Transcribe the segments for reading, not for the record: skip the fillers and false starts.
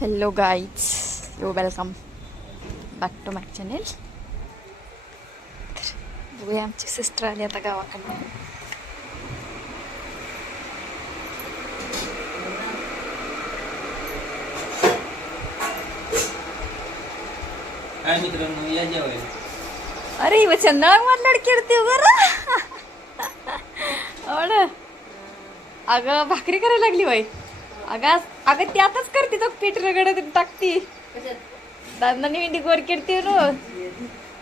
Hello guys, you welcome back to my channel. बघूया आमची sister आली आता गावाकडनं. काय मित्रांनो, या जेवायला. अरे वचन लडकी अगं भाकरी करायला लागली बाई. अगं अगं त्यातच करते तो पीठ रगडत टाकती दादांनी भेंडी गोर करते नो.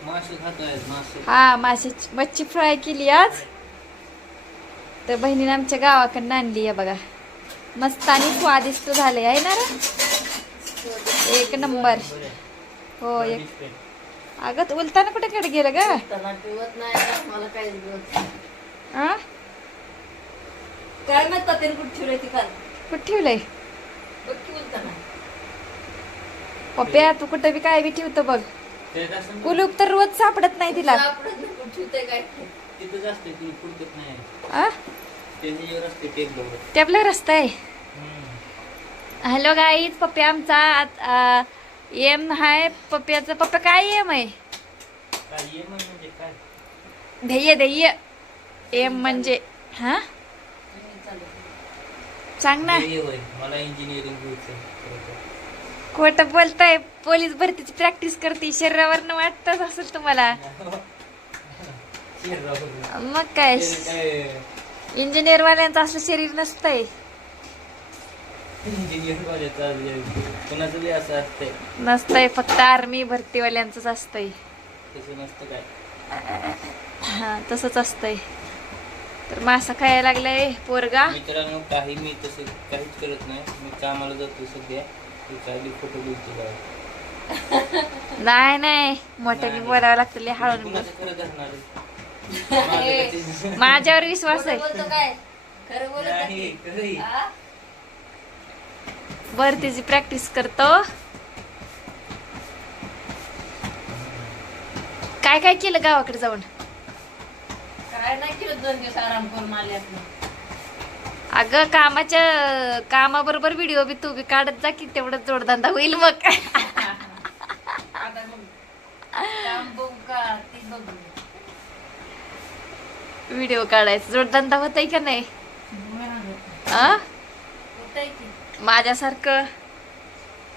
मासे खातोय मासे. हा मच्छी फ्राय केली आज. तर बहिणीने आमच्या गावाकडनं आणली आहे बघा. मस्त आणि स्वादिष्ट झाले आहे ना रे. एक नंबर. हो एक. अगं उलताना कुठे कडे गेलं ग? आ काय म्हणतात ते कुठे ठेवलंय ती काल कुठे ठेवलंय बघ की बोलताना पप्प्या? तू कुठं बी काय बी ठेवतो बघ. कुलूप तर रोज सापडत नाही तिला. सापडत नाही कुठे ठेवतंय काय तिथंच असते, ती पुढतच नाही. आ टेबलवर असते, टेबलवर. टेबलवर असतंय. हॅलो गाईज, पप्प्या आमचा एम हाय. पप्प्याचं पप्पा काय एम आहे? काय ये म्हणजे काय? ध्येय ध्येय एम म्हणजे हा सांग ना. ये होय, मला इंजिनिअरिंग घ्यायचं. खोटं बोलताय. पोलीस भरतीची प्रॅक्टिस करते. शरीरावरनं वाटतच असेल तुम्हाला. मग काय इंजिनियर वाल्यांचं असलं शरीर नसतंय. इंजिनिअर वाल्याचं कोणाचं बी असं असतंय. नसतंय, फक्त आर्मी भरतीवाल्यांचंच असतंय. तसं नसतं काय. हा तसंच असतंय. तर मासा खायला लागलाय पोरगा. मित्रांनो, काही मी तसं काहीच करत नाही. मी कामाला जातो सध्या. ती चालली फोटो बोलतो काय. नाही नाही मोठ्याने बोलावं लागतं. लय हळून बोल. खरं धरणार माझ्यावर विश्वास आहे. बोलतो काय खरं बोलत नाही, खरंही. भरतीची प्रॅक्टिस करतो. काय काय केलं गावाकडे जाऊन? काय नाही केलं 2 दिवस आराम करून आले आपलं. अगं कामाबरोबर व्हिडिओ बी तू बी काढत जा की, तेवढं जोडधंदा होईल मग. आता बघ काम बघू का ती बघू. व्हिडिओ काढायचा जोडधंदा होतय का नाही? आ होतंय की माझ्यासारखं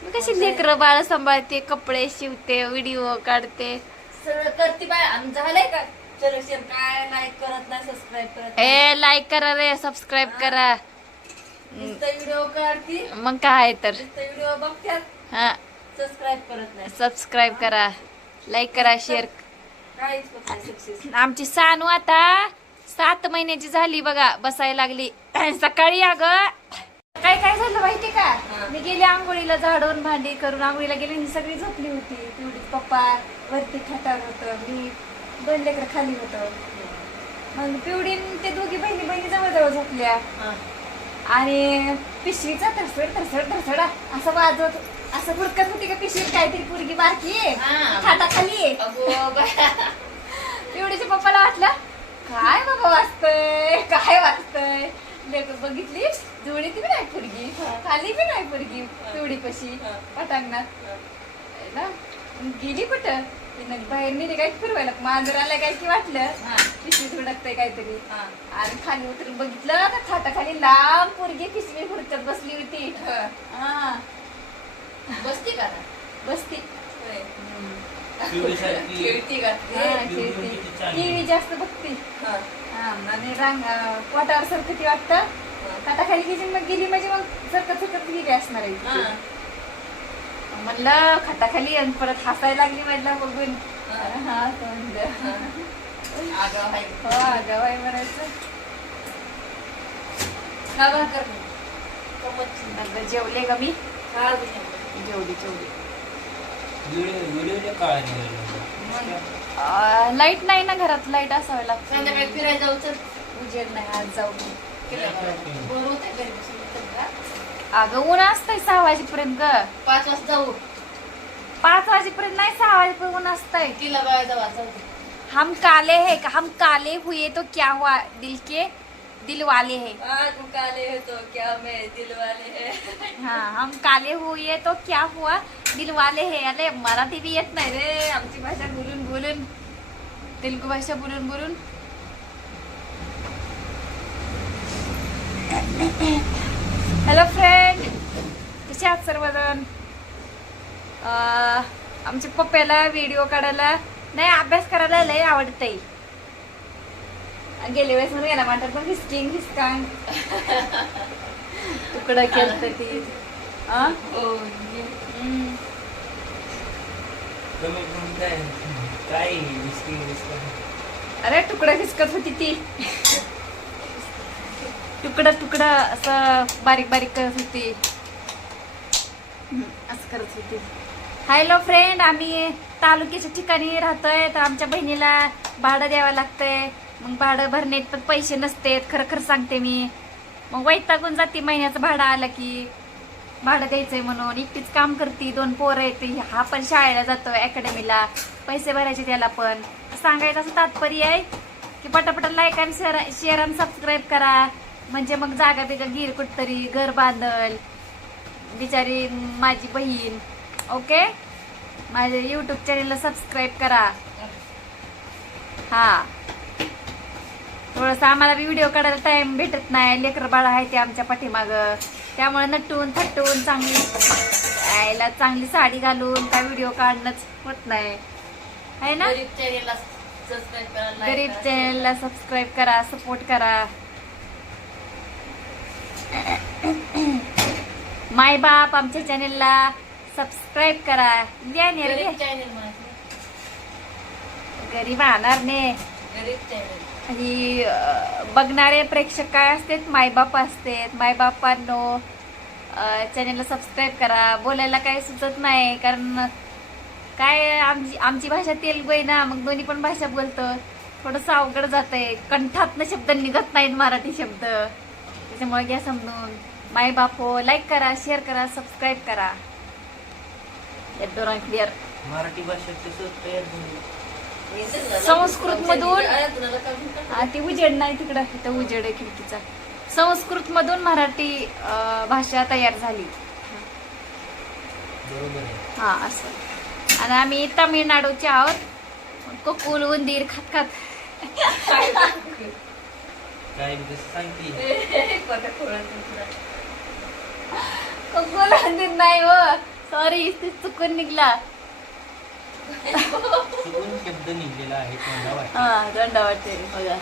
मी कशी लेकरं बाळ सांभाळते, कपडे शिवते, व्हिडिओ काढते. सगळं करते बाय. आणि झालंय का चलो शेअर काय लाईक करत नाही सबस्क्राईब करत ए लाईक करा रे, सबस्क्राईब करा. व्हिडिओ काढती मग काय तर व्हिडिओ बघतात हा सबस्क्राईब करत नाही. सबस्क्राईब करा, लाईक करा, शेअर. काहीच होत नाही सक्सेस. आमची सानू आता 7 महिन्याची झाली बघा, बसायला लागली. सकाळी अगं काय झालं माहिती का? मी गेले आंघोळीला, झाडून भांडी करून आंघोळीला गेले. ही सगळी झोपली होती. तेवढी पप्पा वरती खाटावर होतं, मी 2 लेकरं खाली होतं. मग पिवडीन ते दोघी बहिणी जवळ झोपल्या. आणि पिशवीचा धरसड असं वाजवत असं फुडकत होती का पिशवीत काहीतरी पोरगी बारकी खाटाखाली. पिवडीच्या पप्पाला वाटलं काय बाबा वाचतंय लेक बघितली जुळी ती बी नाही पोरगी, खाली बी नाही पोरगी पिवडी पशी पटांगणात ना. गेली कुठं बाहेर नेली काय फिरवायला, मांजराला काय की वाटलं पिशवीत हुडकतंय काहीतरी. आणि खाली उतरून बघितलं का खाटाखाली लांब पोरगी पिशवी हुडकत बसली होती. बसती का बसती खेळती का टीव्ही जास्त बघती. आणि पोटावर सरकती वाटतं. खाटाखाली गेली म्हणजे मग सरकत गेली असणार आहे. म्हणलं खाटाखाली आणि परत हसायला लागली म्हटलं बघून. आगाव आहे. हो आगाव आहे म्हणायचं. खा भाकर नंतर जेवले का मी? खा जेवली. व्हिडिओ काळ लाईट नाही ना घरात, लाईट असावी लागते. संध्याकाळी फिरायला जाऊ चल. उजेड नाही आज जाऊ. बोर होतंय घरी बसून. अगं ऊन असतंय 6 वाजेपर्यंत ग. 5 वाजता जाऊ. 5 वाजेपर्यंत नाही, 6 वाजेपर्यंत ऊन असतंय. तिला बाय जाऊ. हम काले हुए तो क्या हुआ, दिल के दिल वाले है. तुम काले हो तो क्या मैं दिल वाले है. हा हम काले हुए तो क्या हुआ दिल वाले है. अरे मराठी बी येत नाही रे आमची भाषा बोलून बोलून तेलुगू भाषा बोलून बोलून. हॅलो फ्रेंड, कसे आहात सर्वजण. आमच्या पप्प्याला व्हिडिओ काढायला नाही अभ्यास करायला लय आवडतंय. गेले वेळेस म्हणून गेला वाटत पण हिसकिंग हिसकांग तुकडं केलं ती. काय अरे तुकडं हिसकत होती ती. तुकडं असं बारीक बारीक करत होती. असं करत होती. हॅलो फ्रेंड, आम्ही तालुक्याच्या ठिकाणी राहतोय तर आमच्या बहिणीला भाडं द्यावं लागतंय. मग भाडं भरण्यात पण पैसे नसतेत. खरं सांगते मी. मग वैतागून जाते महिन्याचं भाडं आलं की. भाडं द्यायचंय म्हणून एकटीच काम करते. 2 पोरं येते. हा पण शाळेला जातोय अकॅडमीला. पैसे भरायचे त्याला पण. सांगायचं असं तात्पर्य आहे की पटापटा लाईक आणि शेअर आणि सबस्क्राईब करा. म्हणजे मग जागा बिगा गिर कुठतरी घर बांधल बिचारी माझी बहीण. ओके, माझ्या युट्यूब चॅनलला सबस्क्राईब करा. हा, थोडंसं आम्हाला बी व्हिडिओ काढायला टाइम भेटत नाही. लेकरं बाळ आहे ते आमच्या पाठीमाग. त्यामुळे नटून थटून चांगली साडी घालून काय व्हिडिओ काढणंच होत नाही आहे ना. गरीब चॅनलला सबस्क्राईब करा, सपोर्ट करा. माय बाप आमच्या चॅनलला सबस्क्राईब करा. लिहा ने रे गरीब आणणार ही बघणारे प्रेक्षक काय असतात, मायबाप असतात. मायबापांनो चॅनलला सबस्क्राईब करा. बोलायला काही सुचत नाही कारण काय आमची भाषा तेलुगू आहे ना. मग दोन्ही पण भाषा बोलतो. थोडंसं अवघड जातंय. कंठातनं शब्द निघत नाहीत मराठी शब्द. त्याच्यामुळे घ्या समजून. मायबाप हो, लाईक करा, शेअर करा, सबस्क्राईब करा. एकदम क्लिअर. मराठी भाषा कसं तयार झाली. संस्कृत मधून ती उजेड नाही तिकडं, इथं उजेड आहे खिडकीचा. संस्कृत मधून मराठी भाषा तयार झाली. बरोबर आहे. हा असं. आणि आम्ही तामिळनाडूचे आहोत. कोकुल उंदीर खात खात. काय सांगते कोकुल उंदीर नाही हो, सॉरी चुकून निघला. चुकून शब्द निघलेला आहे. हा दंड वाटते बघा.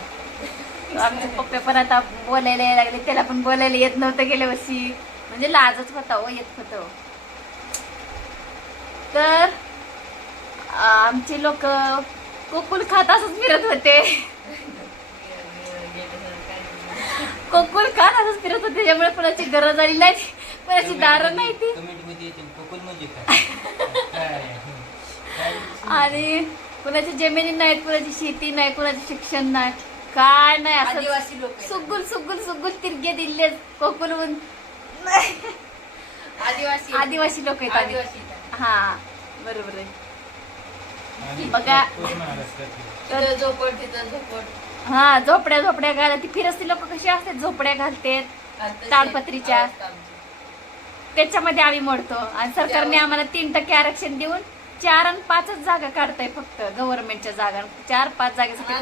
आमचे पप्पे पण आता बोलायला यायला लागले. त्याला पण बोलायला येत नव्हतं गेल्या वर्षी. म्हणजे लाजच होता हो, येत होतं. तर आमचे लोक कोकुल खात असंच फिरत होते. कोकुल खात असंच फिरत होते. त्यामुळे कोणाची गरज आली नाही, कोणाची दारं नाही ती. कमेंट मध्ये येतील कोकुल म्हणजे काय. आणि कुणाची जमिनी नाहीत, कुणाची शेती नाही, कुणाचे शिक्षण नाही, काय नाही. आदिवासी लोक असं सुगुल सुगुल सुगुल तिरगे दिले कोकुल आदिवासी लोक आहेत. आदिवासी. हा बरोबर आहे. बघा तिथं झोपड, तिथं झोपड. हा झोपड्या घालत. ती फिरस्ती लोक कशी असतात, झोपड्या घालतात ताडपत्रीच्या. त्याच्यामध्ये आम्ही मोडतो. आणि सरकारने आम्हाला 3% आरक्षण देऊन 4 आणि 5च जागा काढताय फक्त गव्हर्नमेंटच्या जागा. 4-5 जागेसाठी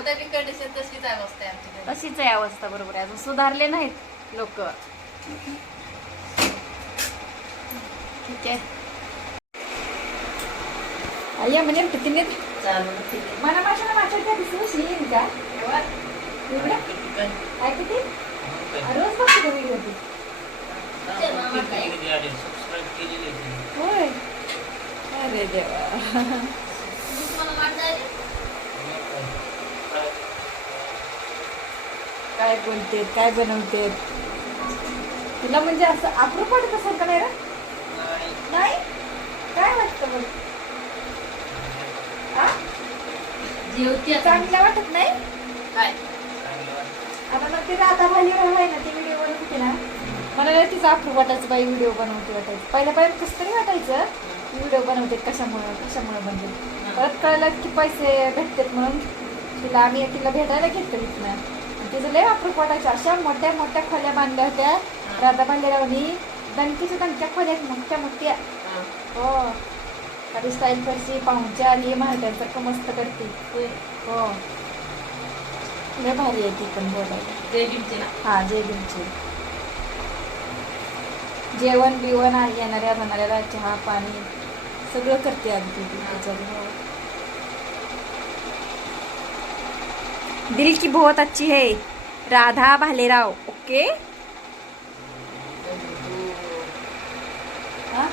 तशीच अवस्था आहे. तशीच आहे अवस्था. बरोबर आहे. अजून सुधारले नाहीत लोक. ठीक आहे. अय्या म्हणे तिने मला माझ्या दिसली येईल का काय किती रोज बघते व्हिडिओ ती. सबस्क्राईब केलेली आहे. होय. अरे देवा. काय बोलते, काय बनवते तुला. म्हणजे असं अप्रूप वाटत असेल का नाही रे. नाही काय वाटतं मग. चांगलं वाटत नाही. आता मग ते राधा भालीवर आहे ना, ती व्हिडिओ बनवत होती ना. मला नाही तिचा अप्रूप वाटायचं बाई. व्हिडिओ बनवते वाटायचं. पहिलं कसं तरी वाटायचं व्हिडिओ बनवते कशामुळे बनते. परत कळलं की पैसे भेटतात म्हणून तिला भेटायला घेतलं तिथनं. तिचं लय वापर पोटाच्या अशा मोठ्या मोठ्या खोल्या बांधल्या होत्या राधा भालेरावनी. दणकीच्या दणक्या खोल्या आहेत, मोठ्या मोठ्या. हो आणि स्टाईल करची पाहुणच्या आली महाराजांसारखं मस्त करते. हो लय भारी आहे ती पण बोलायला. जय भीमचे ना. हा जय भीमची. जेवण बिवण येणाऱ्या जाणाऱ्याला चहा पाणी सगळं करते अगदी ती त्याच्यात. दिल की बहुत अच्छी है राधा भालेराव. ओके हा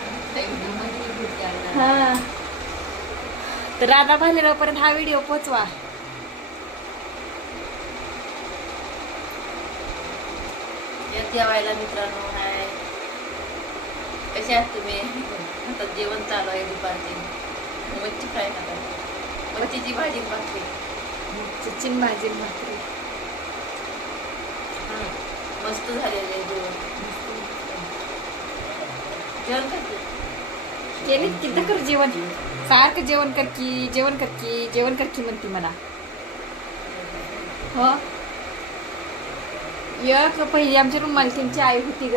तर राधा भालेराव पर्यंत हा व्हिडिओ पोचवा. जेवायला मित्रांनो. हाय, कसे आहात तुम्ही? आता जेवण चालू आहे दुपारचे. मच्छी फ्राय खातात, मच्छीची भाजी भाकरी. सचिन भाजी भाकरी मस्त झालेलं आहे जेवण. जेवण करते केली किती कर जेवण. सारखं जेवण कर की जेवण कर की जेवण कर की म्हणते मला. हो एक पहिली आमच्या रूम मालकींची आई होती ग.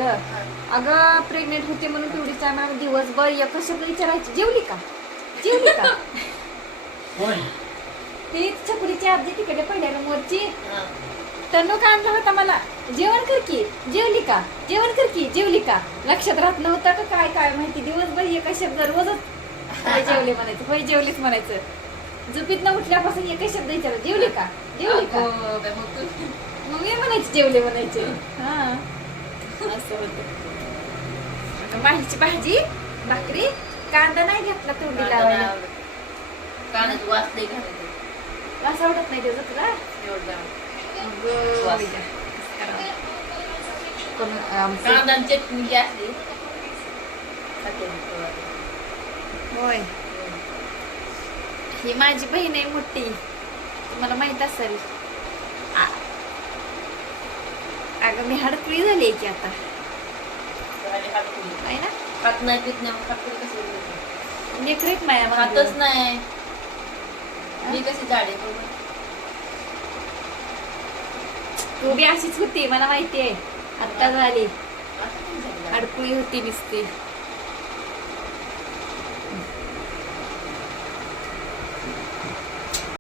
अगं प्रेग्नेंट होती म्हणून तेवढीच टायमा दिवसभर एकच शब्द विचारायची, जेवली का जेवली का. ती छकुलीची आजी तिकडे पहिल्या रूमवरची तनु का आणला होता मला, जेवण कर की जेवली का जेवण कर की जेवली का. लक्षात राहत नव्हता का काय काय माहिती. दिवसभर एका शब्द रोजच होय जेवले म्हणायचं, होय जेवलीच म्हणायचं. झोपीतनं उठल्यापासून एकच शब्द विचार, जेवली का जेवली का. मग मी म्हणायचे जेवले म्हणायचे. हा असं होतं. भाजीची भाजी भाकरी कांदा नाही घेतला तोंडी लावायला. कानाचं वास नाही घालायचं. असं आवडत नाही त्याचं तुला. कांदा चटणी असली होय ही माझी बहीण आहे मोठी, तुम्हाला माहित असेल. अगं मी हडकुळी झाली की आता आहे ना. खात नाही पीत नाही मग खात कसं लेकरीत माया खातच नाही. मी कशी जाडे तू बी अशीच होती मला माहिती आहे. आत्ता झाली हडकुळी होती नुसती.